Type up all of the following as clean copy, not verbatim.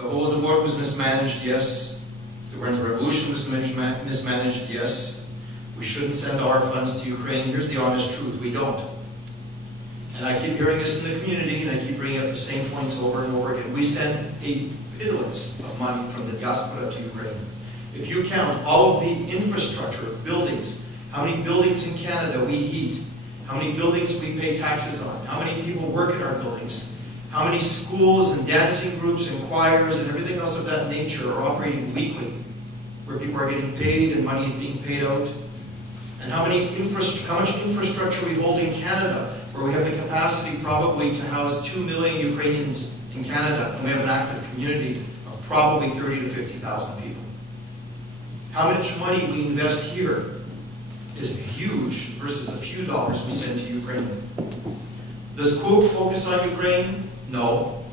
The Holodomor was mismanaged, yes. The Orange Revolution was mismanaged, yes. We shouldn't send our funds to Ukraine. Here's the honest truth, we don't. And I keep hearing this in the community, and I keep bringing up the same points over and over again. We send a pittance of money from the Diaspora to Ukraine. If you count all of the infrastructure of buildings, how many buildings in Canada we heat, how many buildings we pay taxes on, how many people work in our buildings, how many schools and dancing groups and choirs and everything else of that nature are operating weekly, where people are getting paid and money is being paid out, and how much infrastructure we hold in Canada, where we have the capacity probably to house 2 million Ukrainians in Canada, and we have an active community of probably 30 to 50,000 people. How much money we invest here is huge versus the few dollars we send to Ukraine. Does Cook focus on Ukraine? No.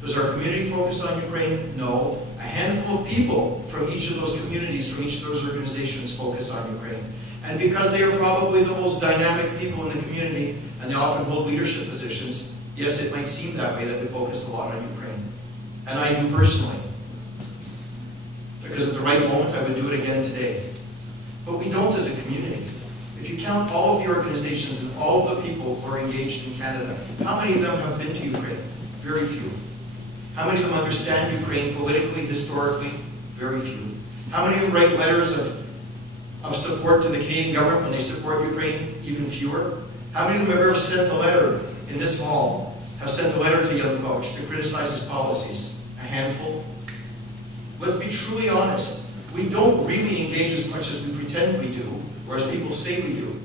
Does our community focus on Ukraine? No. A handful of people from each of those communities, from each of those organizations focus on Ukraine. And because they are probably the most dynamic people in the community, and they often hold leadership positions, yes, it might seem that way that we focus a lot on Ukraine. And I do personally. Because at the right moment, I would do it again today. But we don't as a community. If you count all of the organizations and all of the people who are engaged in Canada, how many of them have been to Ukraine? Very few. How many of them understand Ukraine politically, historically? Very few. How many of them write letters of support to the Canadian government when they support Ukraine? Even fewer. How many of them have ever sent a letter in this hall, have sent a letter to Yanukovych to criticize his policies? A handful. Let's be truly honest. We don't really engage as much as we pretend we do, or as people say we do.